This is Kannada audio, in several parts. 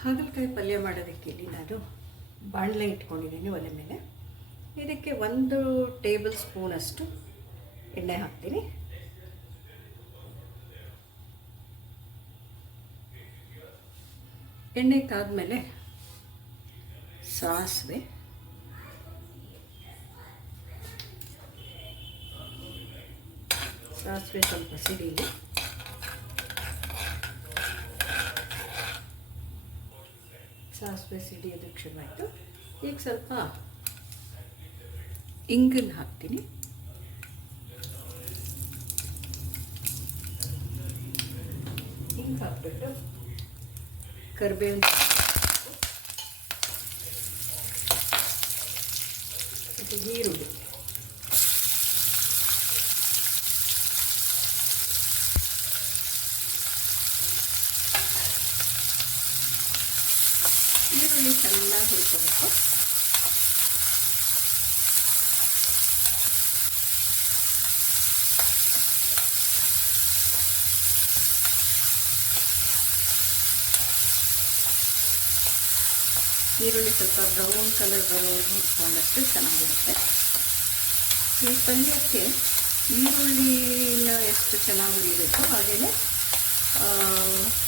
ಹಾಗಲಕಾಯಿ ಪಲ್ಯ ಮಾಡೋದಕ್ಕೆ ಇಲ್ಲಿ ನಾನು ಬಾಣಲೆ ಇಟ್ಕೊಂಡಿದ್ದೀನಿ ಒಲೆ ಮೇಲೆ. ಇದಕ್ಕೆ ಒಂದು ಟೇಬಲ್ ಸ್ಪೂನಷ್ಟು ಎಣ್ಣೆ ಹಾಕ್ತೀನಿ. ಎಣ್ಣೆ ಕಾದ್ಮೇಲೆ ಸಾಸಿವೆ. ಸಾಸಿವೆ ಸ್ವಲ್ಪ ಸಿಡಿಲಿ ಸಾಸಿವೆ ಸಿಡಿಯೋದಕ್ಕೆ ಶುರುವಾಯಿತು ಈಗ ಸ್ವಲ್ಪ ಇಂಗನ್ನು ಹಾಕ್ತೀನಿ. ಹಿಂಗೆ ಹಾಕ್ಬಿಟ್ಟು ಕರಿಬೇವಿನ ಮತ್ತು ಈರುಳ್ಳಿ ಈರುಳ್ಳಿ ಚೆನ್ನಾಗಿ ಹುರ್ಕೋಬೇಕು ಈರುಳ್ಳಿ ಸ್ವಲ್ಪ ಬ್ರೌನ್ ಕಲರ್ ಬರೋವರೆಗೂ ಹುರ್ಕೊಂಡಷ್ಟು ಚೆನ್ನಾಗಿರುತ್ತೆ. ಈ ಪಲ್ಯಕ್ಕೆ ಈರುಳ್ಳಿನ ಎಷ್ಟು ಚೆನ್ನಾಗಿ ಹುರಿಬೇಕು ಹಾಗೆಯೇ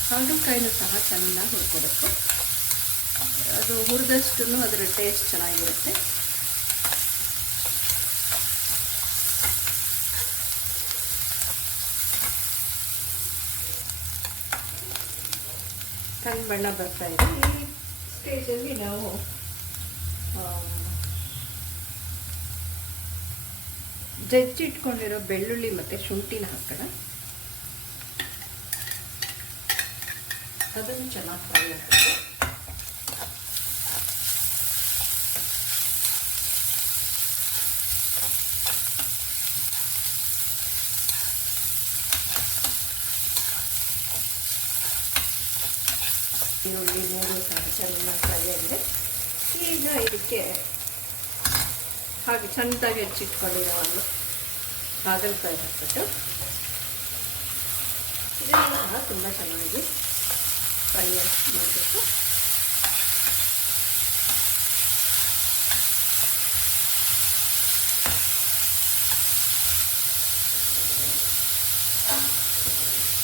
ಹಾಗಲಕಾಯಿನೂ ಸಹ ಚೆನ್ನಾಗಿ ಹುರ್ಕೋಬೇಕು. ಅದು ಹುರಿದಷ್ಟು ಅದರ ಟೇಸ್ಟ್ ಚೆನ್ನಾಗಿರುತ್ತೆ. ಕಣ್ಣು ಬಣ್ಣ ಬರ್ತಾ ಇದೆ. ಈ ಸ್ಟೇಜಲ್ಲಿ ನಾವು ಜಜ್ಜಿಟ್ಕೊಂಡಿರೋ ಬೆಳ್ಳುಳ್ಳಿ ಮತ್ತು ಶುಂಠಿನ ಹಾಕೋಣ. ಅದನ್ನು ಚೆನ್ನಾಗಿ ಫ್ರೈ ಈರುಳ್ಳಿ ಮೂರು ಚೆನ್ನಾಗಿ ಫ್ರೈ ಈಗ ಇದಕ್ಕೆ ಹಾಗೆ ಚೆಂದಾಗಿ ಹೆಚ್ಚಿಟ್ಕೊಂಡಿರೋ ಒಂದು ಹಾಗಲಕಾಯಿ ಹಾಕ್ಬಿಟ್ಟು ಸಹ ತುಂಬ ಚೆನ್ನಾಗಿ ಫ್ರೈ ಮಾಡಬೇಕು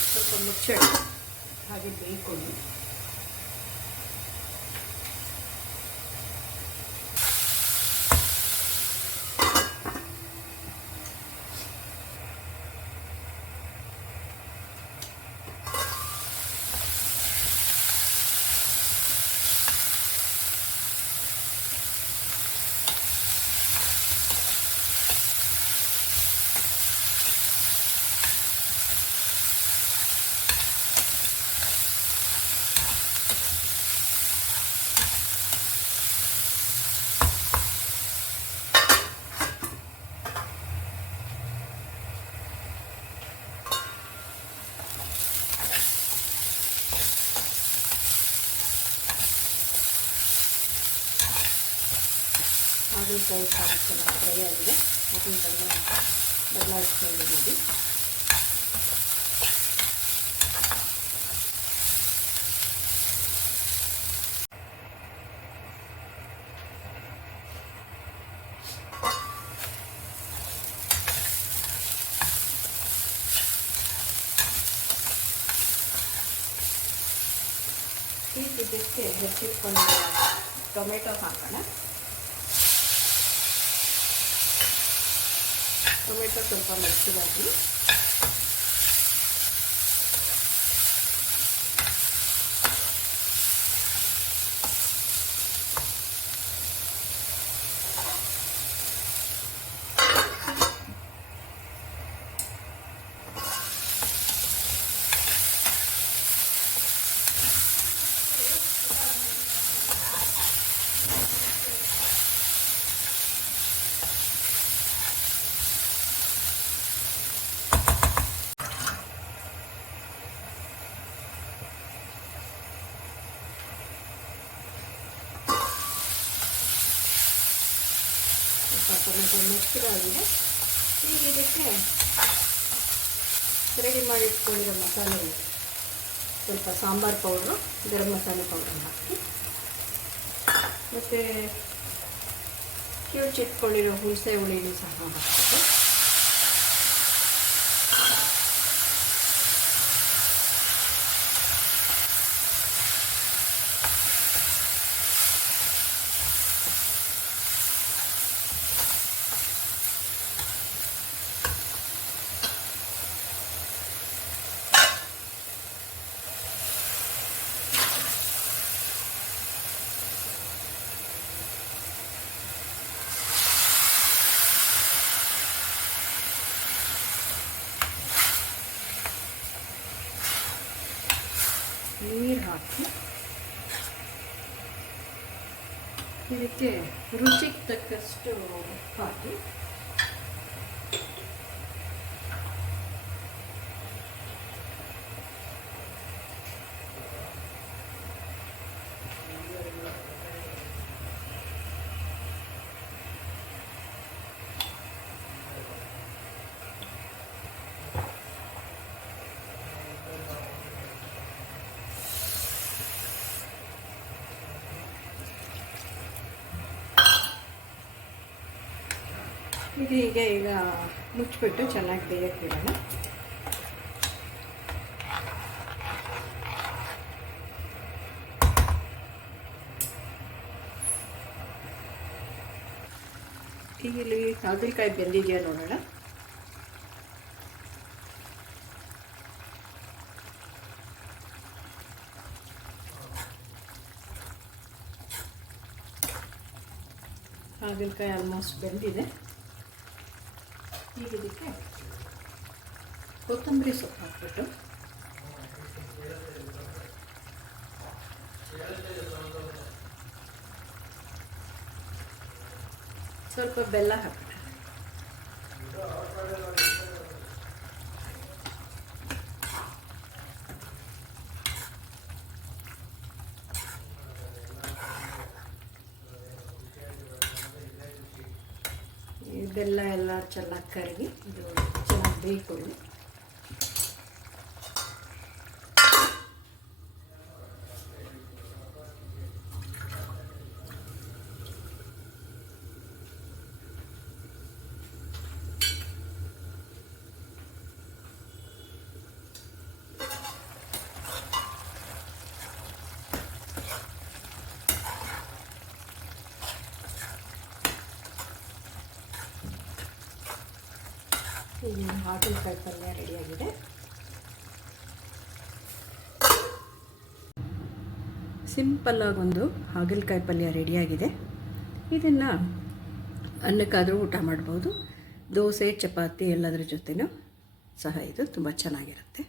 ಸ್ವಲ್ಪ ಮುಚ್ಚಳ ಹಾಗೆ ಬೇಯ್ಕೊಂಡು ಹಾಗಲಕಾಯಿ ಸಹ ಚೆನ್ನಾಗಿ ಫ್ರೈ ಆಗಿದೆ ಅದನ್ನು ಬದಲಾಯಿಸ್ಕೊಂಡಿದ್ದೀವಿ ಈಗ ಇದಕ್ಕೆ ಹೆಚ್ಚಿಟ್ಕೊಂಡಿರೋ ಟೊಮೆಟೊ ಹಾಕೋಣ. ಟೊಮೆಟೊ ಸ್ವಲ್ಪ ಮೆತ್ತಗಾಗಿ ಟೊಮೆಟೊ ಮೆತ್ತಗಾಗಿದೆ ಈಗ ಇದಕ್ಕೆ ರೆಡಿ ಮಾಡಿ ಇಟ್ಕೊಂಡಿರೋ ಮಸಾಲೆ ಸ್ವಲ್ಪ ಸಾಂಬಾರು ಪೌಡ್ರು, ಗರಂ ಮಸಾಲೆ ಪೌಡ್ರ್ ಹಾಕಿ. ಮತ್ತು ಕಿವುಚಿಟ್ಕೊಂಡಿರೋ ಹುಣಸೆ ಹುಳಿನೂ ಸಹ ಹಾಕ್ಬೇಕು ನೀರು ಹಾಕಿ ಇದಕ್ಕೆ ರುಚಿಗೆ ತಕ್ಕಷ್ಟು ಹಾಕಿ ಇದು ಈಗ ಈಗ ಮುಚ್ಚಿಬಿಟ್ಟು ಚೆನ್ನಾಗಿ ಬೇಯಕ್ಕೆ ಈಗ ಇಲ್ಲಿ ಹಾಗಲಕಾಯಿ ಬೆಂದಿದೆಯಾ ನೋಡೋಣ. ಹಾಗಲಕಾಯಿ ಆಲ್ಮೋಸ್ಟ್ ಬೆಂದಿದೆ. ಈಗ ಇದಕ್ಕೆ ಕೊತ್ತಂಬರಿ ಸೊಪ್ಪು ಹಾಕ್ಬಿಟ್ಟು. ಸ್ವಲ್ಪ ಬೆಲ್ಲ ಹಾಕೋಣ ಈ ಬೆಲ್ಲ ಎಲ್ಲ ಚೆನ್ನಾಗಿ ಕರಗಿ ಇದು ಚೆನ್ನಾಗಿ ಬೇಯ್ಕೊಳ್ಳಿ. ಈಗ ಹಾಗಲಕಾಯಿ ಪಲ್ಯ ರೆಡಿಯಾಗಿದೆ ಸಿಂಪಲ್ಲಾಗಿ ಒಂದು ಹಾಗಲಕಾಯಿ ಪಲ್ಯ ರೆಡಿಯಾಗಿದೆ ಇದನ್ನು ಅನ್ನಕ್ಕಾದರೂ ಊಟ ಮಾಡ್ಬೋದು. ದೋಸೆ, ಚಪಾತಿ ಎಲ್ಲದರ ಜೊತೆಯೂ ಸಹ ಇದು ತುಂಬ ಚೆನ್ನಾಗಿರುತ್ತೆ.